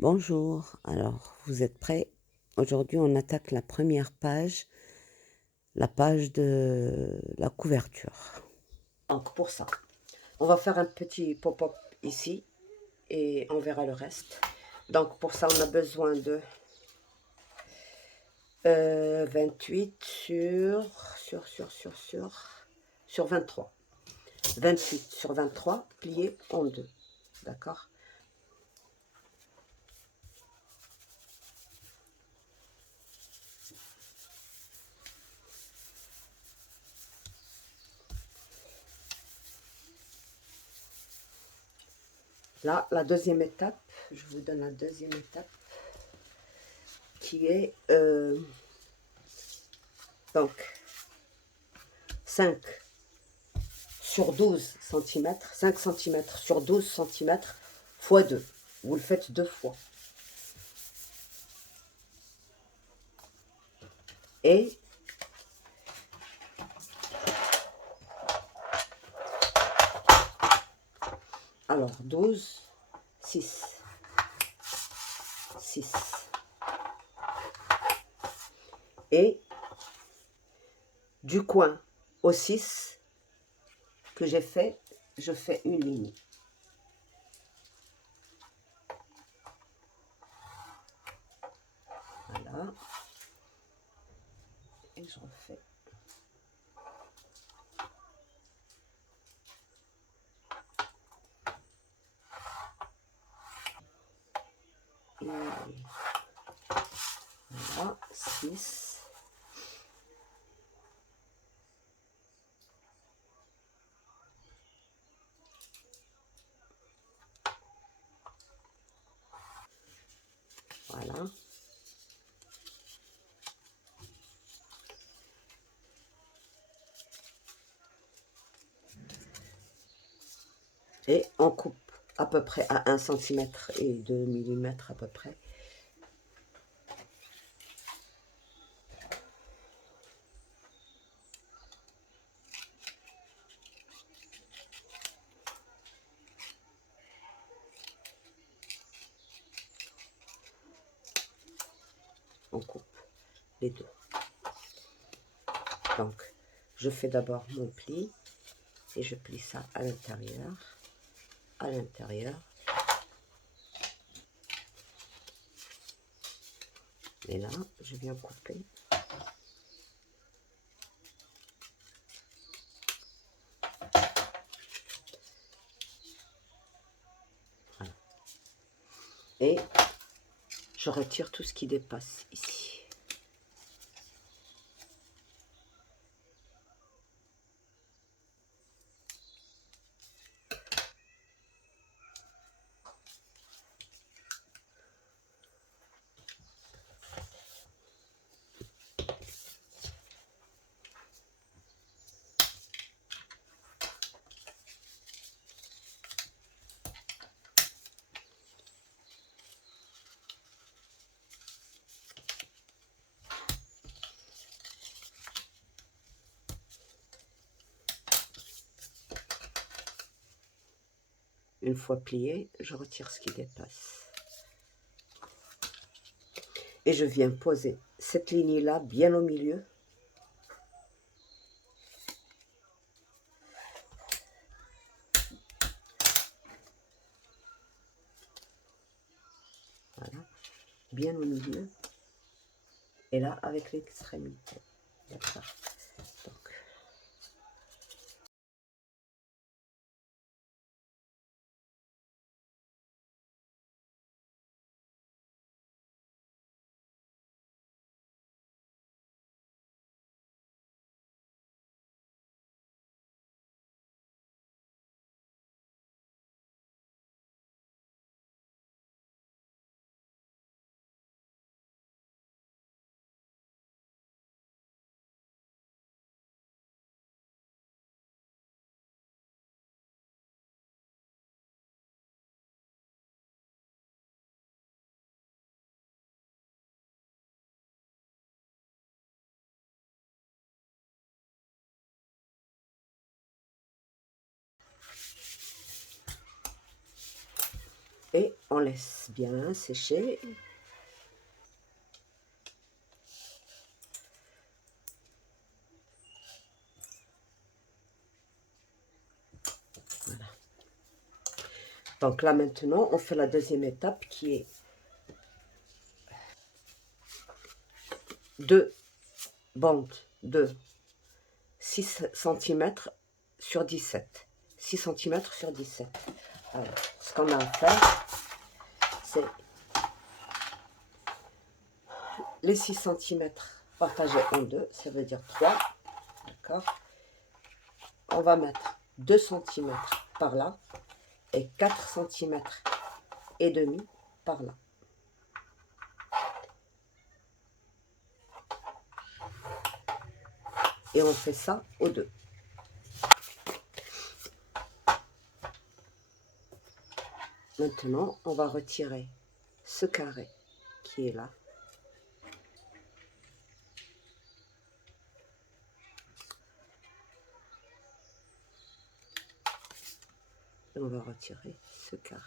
Bonjour, alors vous êtes prêts? Aujourd'hui on attaque la première page, la page de la couverture. Donc pour ça, on va faire un petit pop-up ici et on verra le reste. Donc pour ça on a besoin de 28 sur 23. 28 sur 23 pliés en deux, d'accord? Là, la deuxième étape, je vous donne la deuxième étape qui est donc 5 sur 12 cm, 5 cm sur 12 cm fois 2. Vous le faites deux fois. Et alors 12, 6. 6. Et du coin au 6 que j'ai fait, je fais une ligne. Voilà. Et je refais. Et voilà, 6. Voilà. Et on coupe à peu près à 1 cm et 2 mm à peu près. On coupe les deux. Donc, je fais d'abord mon pli et je plie ça à l'intérieur, et là, je viens couper. Voilà. Et je retire tout ce qui dépasse ici. Une fois plié, je retire ce qui dépasse. Et je viens poser cette ligne-là bien au milieu. Voilà, bien au milieu. Et là, avec l'extrémité. D'accord. Donc, Et on laisse bien sécher. Voilà. Donc là maintenant, on fait la deuxième étape qui est 2 bandes de 6 cm sur 17. 6 cm sur 17. Alors, ce qu'on a à faire, c'est les 6 cm partagés en deux, ça veut dire 3. D'accord. On va mettre 2 cm par là et 4 cm et demi par là. Et on fait ça aux deux. Maintenant, on va retirer ce carré qui est là. Et on va retirer ce carré.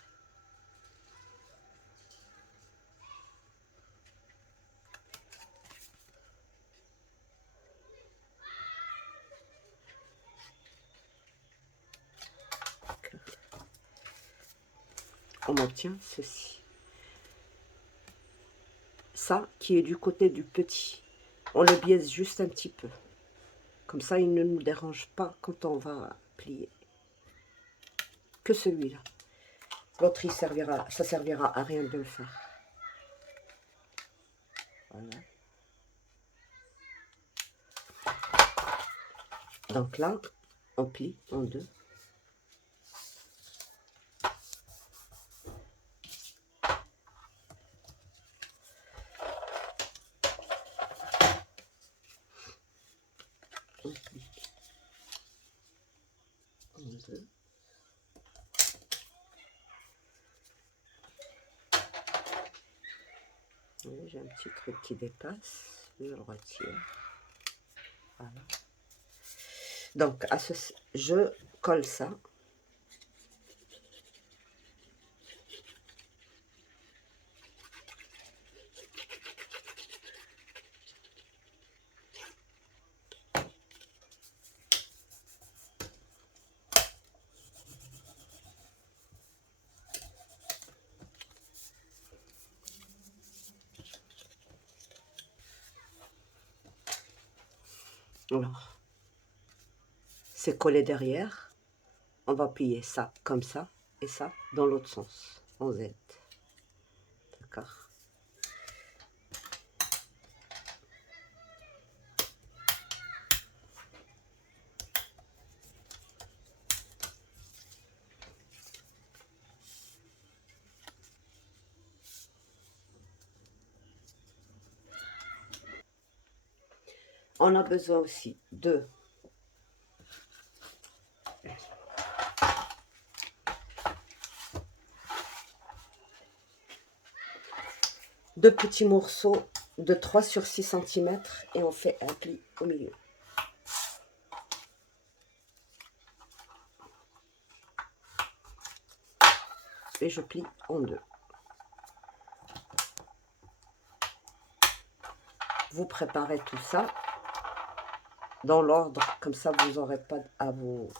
On obtient ceci. Ça qui est du côté du petit. On le biaise juste un petit peu. Comme ça, il ne nous dérange pas quand on va plier. Que celui-là. L'autre, ça servira à rien de le faire. Voilà. Donc là, on plie en deux. On plie en deux. J'ai un petit truc qui dépasse, je le retire. Voilà. Donc, je colle ça. Alors, c'est collé derrière. On va plier ça comme ça et ça dans l'autre sens, en Z. D'accord. On a besoin aussi de deux petits morceaux de 3 sur 6 cm et on fait un pli au milieu. Et je plie en deux. Vous préparez tout ça dans l'ordre, comme ça vous n'aurez pas à vous...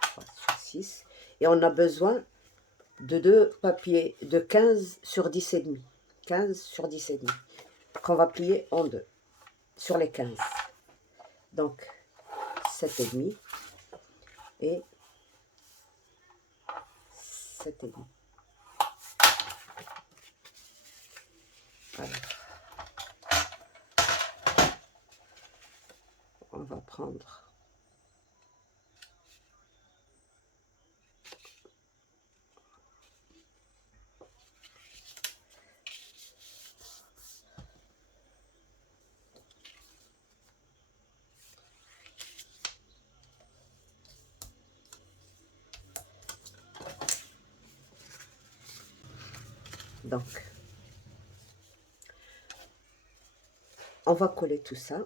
3 sur 6. Et on a besoin de deux papiers de 15 sur 10 et demi. 15 sur 10 et demi. Qu'on va plier en deux. Sur les 15. Donc, 7 et demi. Et 7 et demi. Voilà. On va prendre... Donc, on va coller tout ça.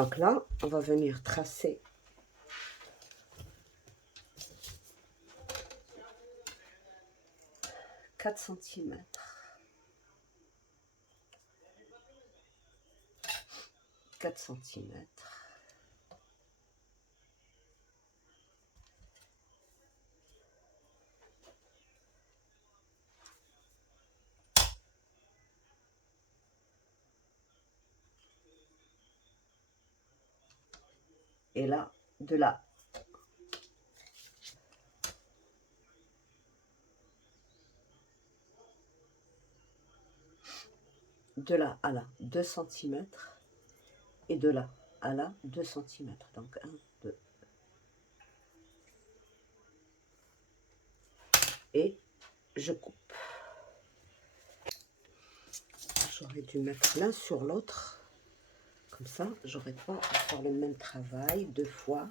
Donc là, on va venir tracer quatre centimètres. 4 centimètres. Et là, de là à là 2 centimètres et de là à là 2 centimètres. Donc 1, 2. Et je coupe. J'aurais dû mettre l'un sur l'autre. Comme ça, j'aurais pas à faire le même travail deux fois.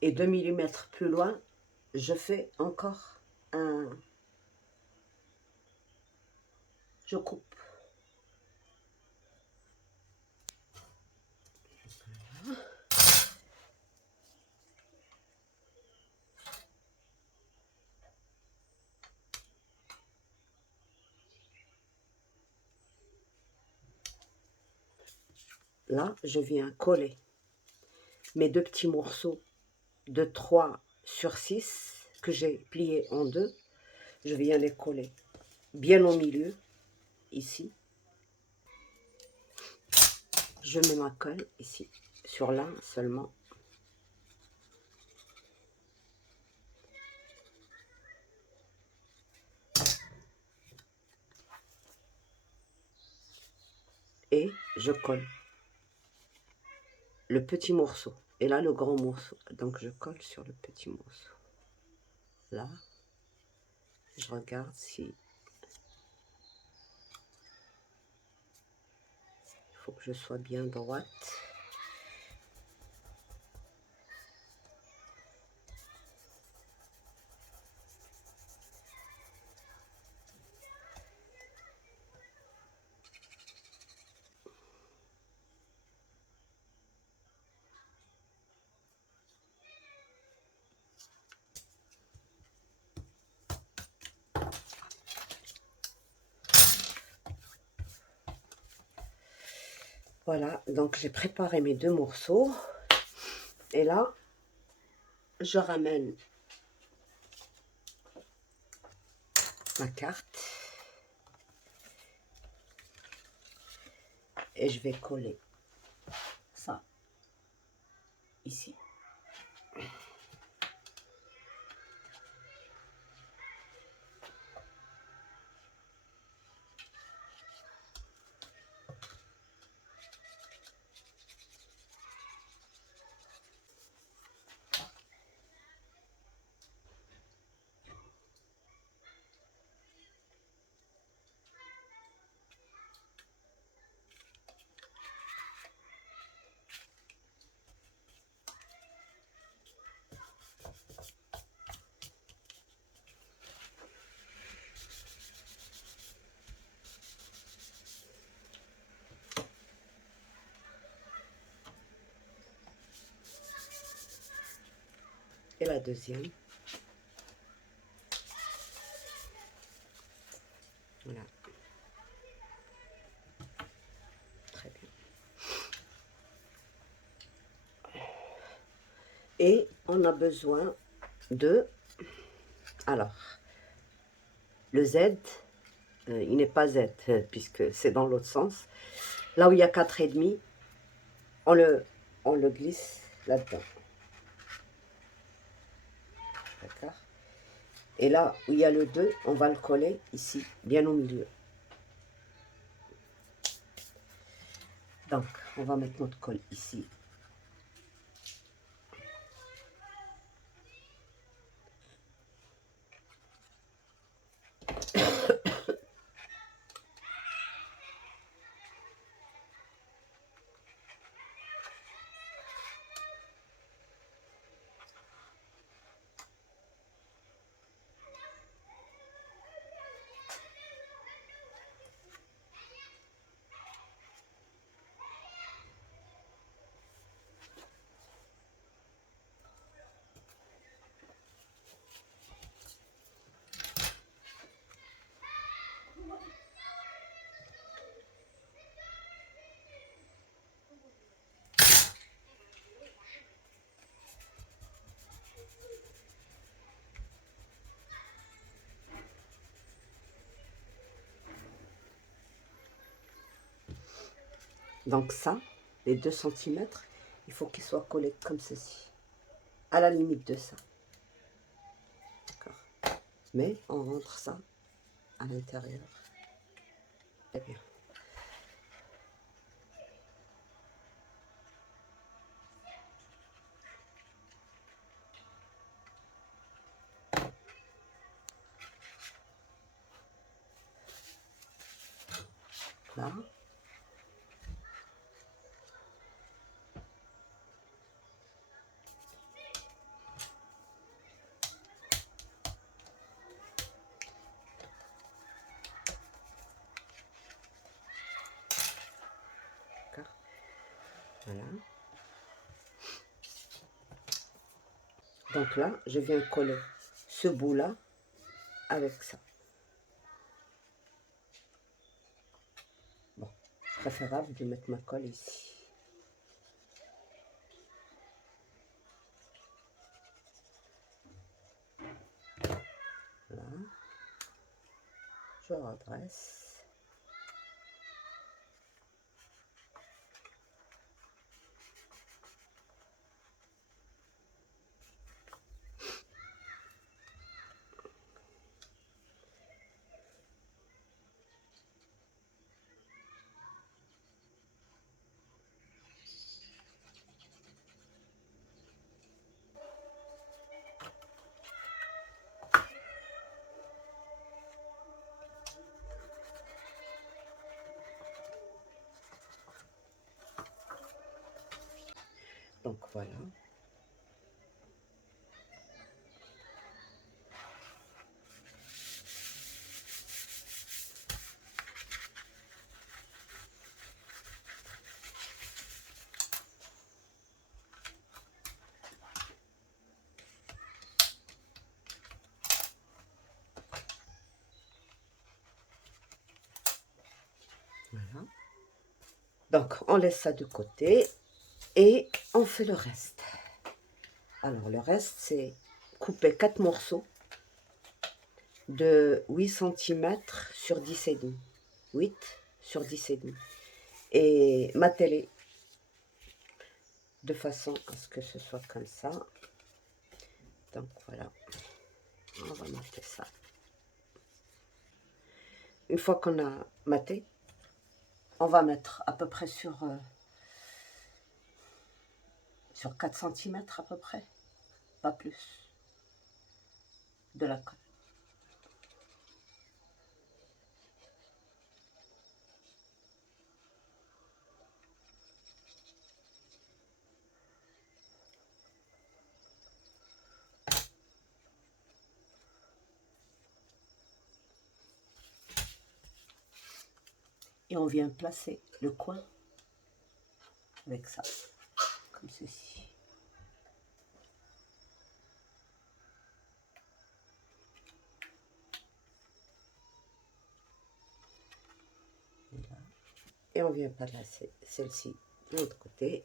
Et 2 millimètres plus loin, je fais encore un... Je coupe. Là, je viens coller mes deux petits morceaux de 3 sur 6 que j'ai pliés en deux. Je viens les coller bien au milieu, ici. Je mets ma colle ici, sur l'un seulement. Et je colle le petit morceau. Et là, le grand morceau. Donc, je colle sur le petit morceau. Là, je regarde si... Il faut que je sois bien droite. Voilà, donc j'ai préparé mes deux morceaux. Et là, je ramène ma carte. Et je vais coller ça ici. Et la deuxième. Voilà. Très bien. Et on a besoin de... Alors, le Z, il n'est pas Z, puisque c'est dans l'autre sens. Là où il y a 4,5, on le glisse là-dedans. D'accord? Et là où il y a le 2, on va le coller ici, bien au milieu. Donc, on va mettre notre colle ici. Donc ça, les 2 centimètres, il faut qu'ils soient collés comme ceci, à la limite de ça. D'accord. Mais on rentre ça à l'intérieur. Très bien. Là. Voilà. Donc là, je viens coller ce bout-là avec ça. Bon, préférable de mettre ma colle ici. Là. Je redresse. Donc voilà. Voilà. Donc on laisse ça de côté et on fait le reste. Alors le reste, c'est couper 4 morceaux de 8 centimètres sur 10,5. 8 sur 10,5. Et mateler de façon à ce que ce soit comme ça. Donc voilà, on va mater ça. Une fois qu'on a maté, on va mettre à peu près sur 4 centimètres à peu près, pas plus, de la colle. Et on vient placer le coin avec ça, comme ceci. Et on vient placer celle-ci de l'autre côté.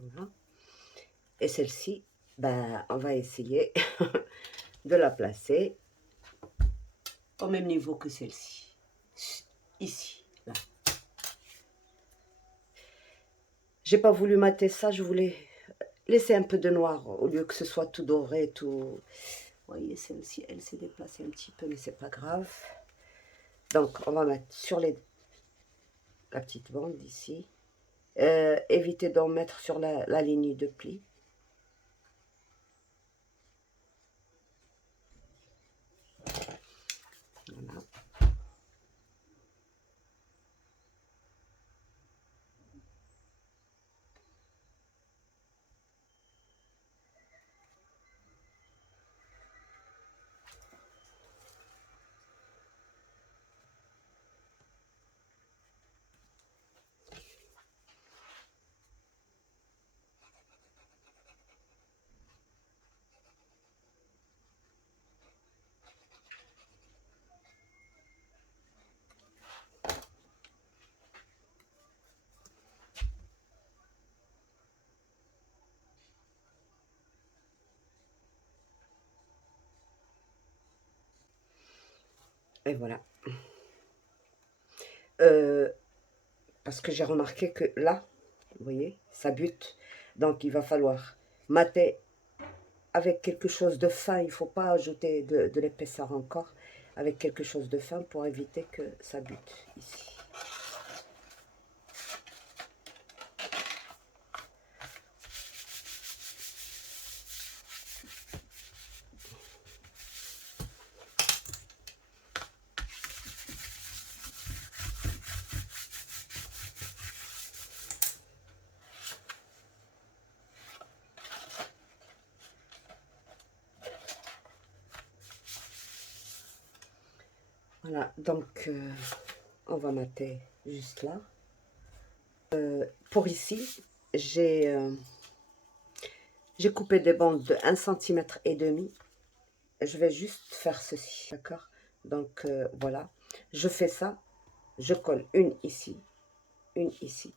Voilà. Et celle-ci, ben, on va essayer de la placer au même niveau que celle-ci. Ici, là. J'ai pas voulu mater ça, je voulais laisser un peu de noir au lieu que ce soit tout doré, tout... Vous voyez, celle-ci, elle s'est déplacée un petit peu, mais c'est pas grave. Donc, on va mettre sur la petite bande ici. Évitez d'en mettre sur la ligne de pli. Voilà. Et voilà. Parce que j'ai remarqué que là, vous voyez, ça bute. Donc, il va falloir mater avec quelque chose de fin. Il ne faut pas ajouter de l'épaisseur encore. Avec quelque chose de fin pour éviter que ça bute ici. Voilà, donc on va mater juste là. Pour ici, j'ai coupé des bandes de 1,5 cm. Je vais juste faire ceci, d'accord? Donc voilà, je fais ça, je colle une ici, une ici,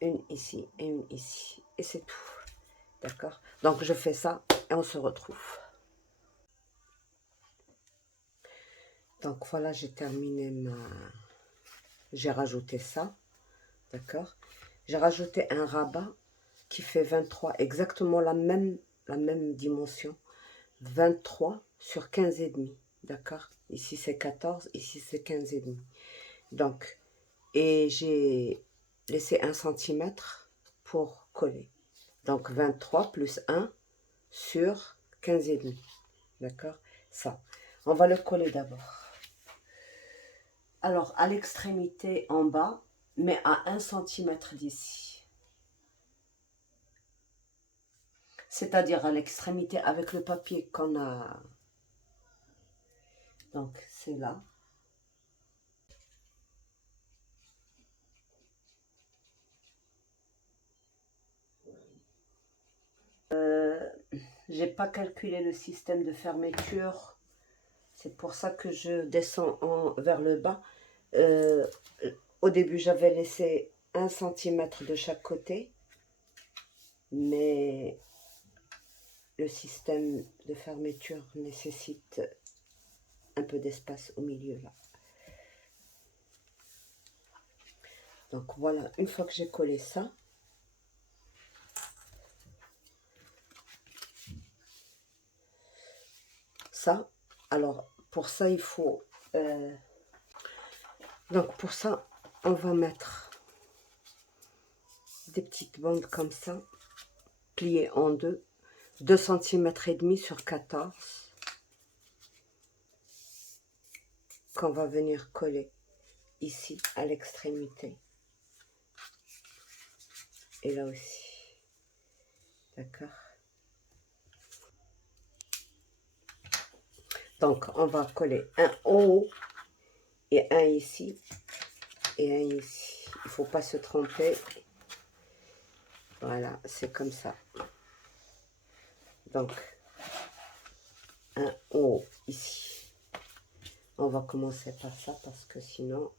une ici et une ici. Et c'est tout, d'accord? Donc je fais ça et on se retrouve. Donc voilà, j'ai terminé j'ai rajouté ça, d'accord? J'ai rajouté un rabat qui fait 23, exactement la même dimension, 23 sur 15,5, d'accord? Ici c'est 14, ici c'est 15,5. Donc, et j'ai laissé 1 cm pour coller. Donc 23 plus 1 sur 15,5, d'accord? Ça, on va le coller d'abord. Alors, à l'extrémité en bas, mais à 1 cm d'ici. C'est-à-dire à l'extrémité avec le papier qu'on a. Donc, c'est là. J'ai pas calculé le système de fermeture. C'est pour ça que je descends vers le bas. Au début, j'avais laissé 1 cm de chaque côté. Mais le système de fermeture nécessite un peu d'espace au milieu là. Donc voilà, une fois que j'ai collé ça, alors pour ça il faut, donc pour ça on va mettre des petites bandes comme ça, pliées en deux, 2,5 cm sur 14, qu'on va venir coller ici à l'extrémité et là aussi, d'accord? Donc on va coller un en haut et un ici et un ici. Il ne faut pas se tromper. Voilà, c'est comme ça. Donc, un en haut ici. On va commencer par ça parce que sinon...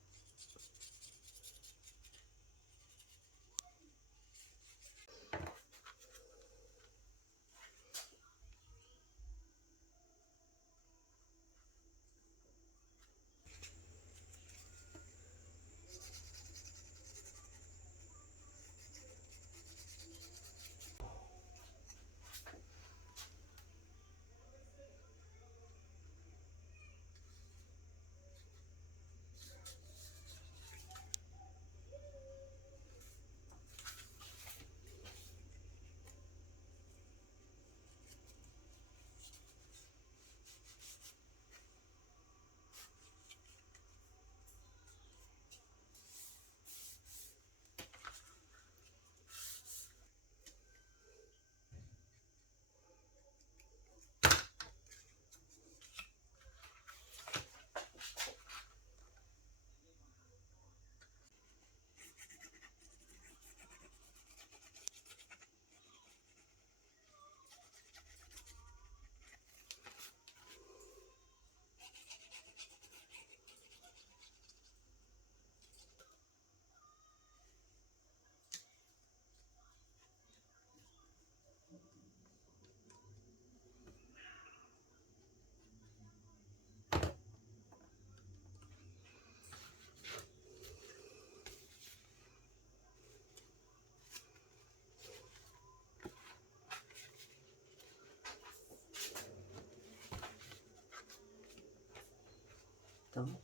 donc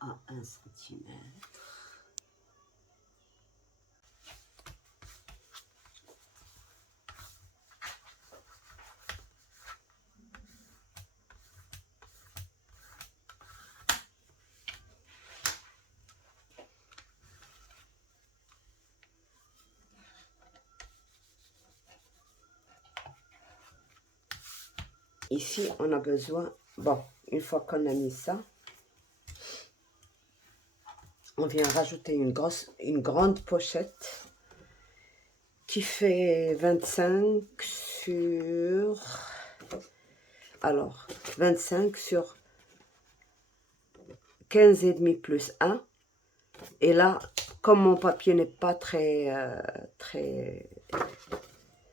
à 1 centimètre. Ici, on a besoin, bon, une fois qu'on a mis ça, on vient rajouter une grande pochette qui fait 25 sur, alors, 25 sur 15,5 plus 1. Et là, comme mon papier n'est pas très,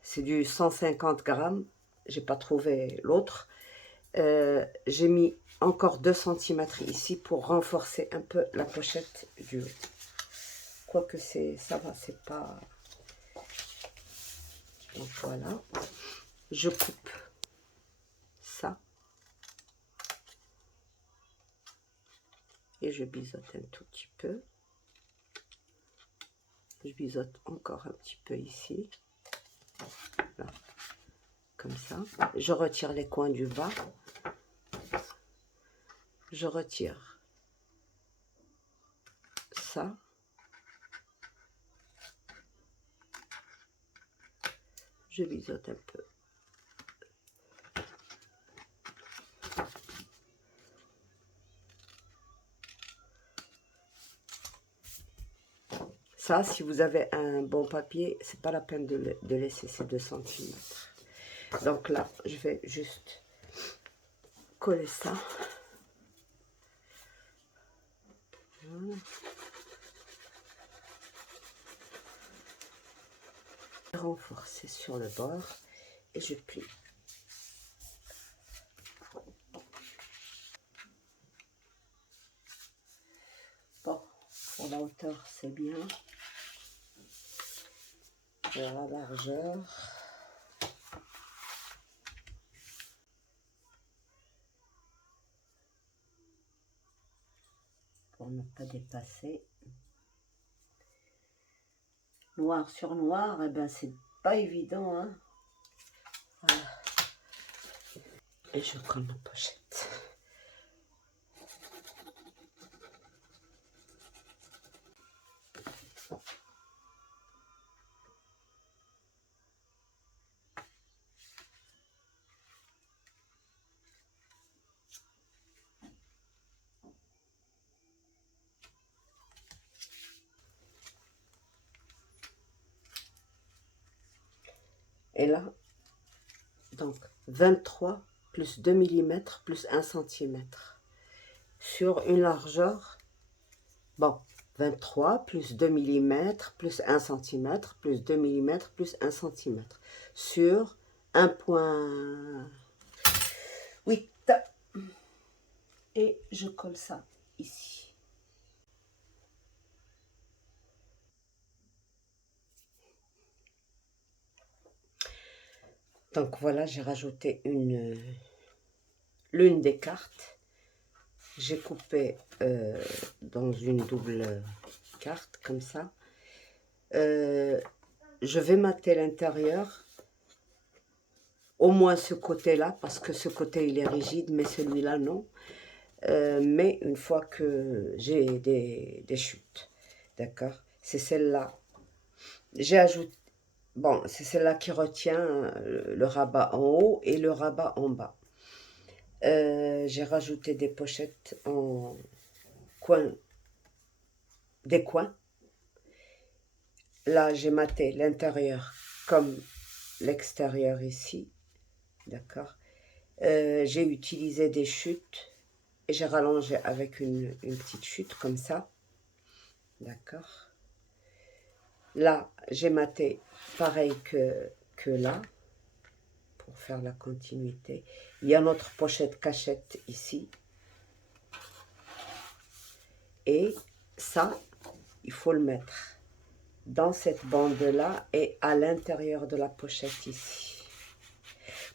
c'est du 150 grammes, j'ai pas trouvé l'autre. J'ai mis encore 2 cm ici pour renforcer un peu la pochette du haut. Quoique ça va, c'est pas... Donc voilà. Je coupe ça. Et je biseaute un tout petit peu. Je biseaute encore un petit peu ici. Là. Comme ça. Je retire les coins du bas. Je retire ça. Je biseaute un peu. Ça, si vous avez un bon papier, c'est pas la peine de laisser ces 2 cm. Donc là, je vais juste coller ça. Voilà. Renforcer sur le bord et je plie. Bon, pour la hauteur, c'est bien. Pour la largeur, pour ne pas dépasser. Noir sur noir, et ben c'est pas évident, hein. Voilà. Et je colle ma pochette. Et là, donc 23 plus 2 mm plus 1 cm sur une largeur, bon, 23 plus 2 mm plus 1 cm plus 2 mm plus 1 cm sur 1,8 et je colle ça ici. Donc voilà, j'ai rajouté l'une des cartes. J'ai coupé dans une double carte, comme ça. Je vais mater l'intérieur, au moins ce côté-là, parce que ce côté, il est rigide, mais celui-là, non. Mais une fois que j'ai des chutes, d'accord? C'est celle-là. J'ai ajouté, bon, c'est celle-là qui retient le rabat en haut et le rabat en bas. J'ai rajouté des pochettes en des coins. Là, j'ai maté l'intérieur comme l'extérieur ici, d'accord. J'ai utilisé des chutes et j'ai rallongé avec une petite chute comme ça, d'accord. Là, j'ai maté pareil que là, pour faire la continuité. Il y a notre pochette cachette ici. Et ça, il faut le mettre dans cette bande-là et à l'intérieur de la pochette ici.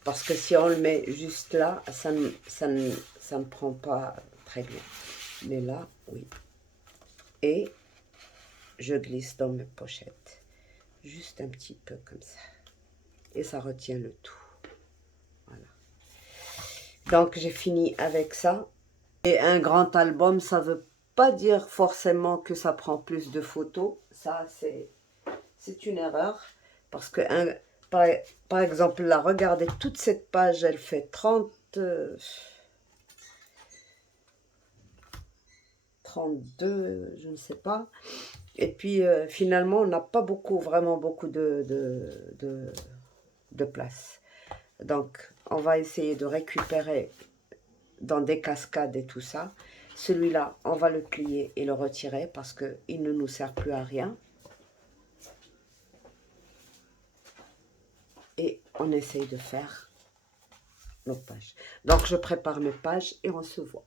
Parce que si on le met juste là, ça ne prend pas très bien. Mais là, oui. Et je glisse dans mes pochettes. Juste un petit peu comme ça. Et ça retient le tout. Voilà. Donc, j'ai fini avec ça. Et un grand album, ça veut pas dire forcément que ça prend plus de photos. Ça, c'est une erreur. Parce que, par exemple, là, regardez, toute cette page, elle fait 32, je ne sais pas. Et puis, finalement, on n'a pas vraiment beaucoup de place. Donc, on va essayer de récupérer dans des cascades et tout ça. Celui-là, on va le plier et le retirer parce qu'il ne nous sert plus à rien. Et on essaye de faire nos pages. Donc, je prépare mes pages et on se voit.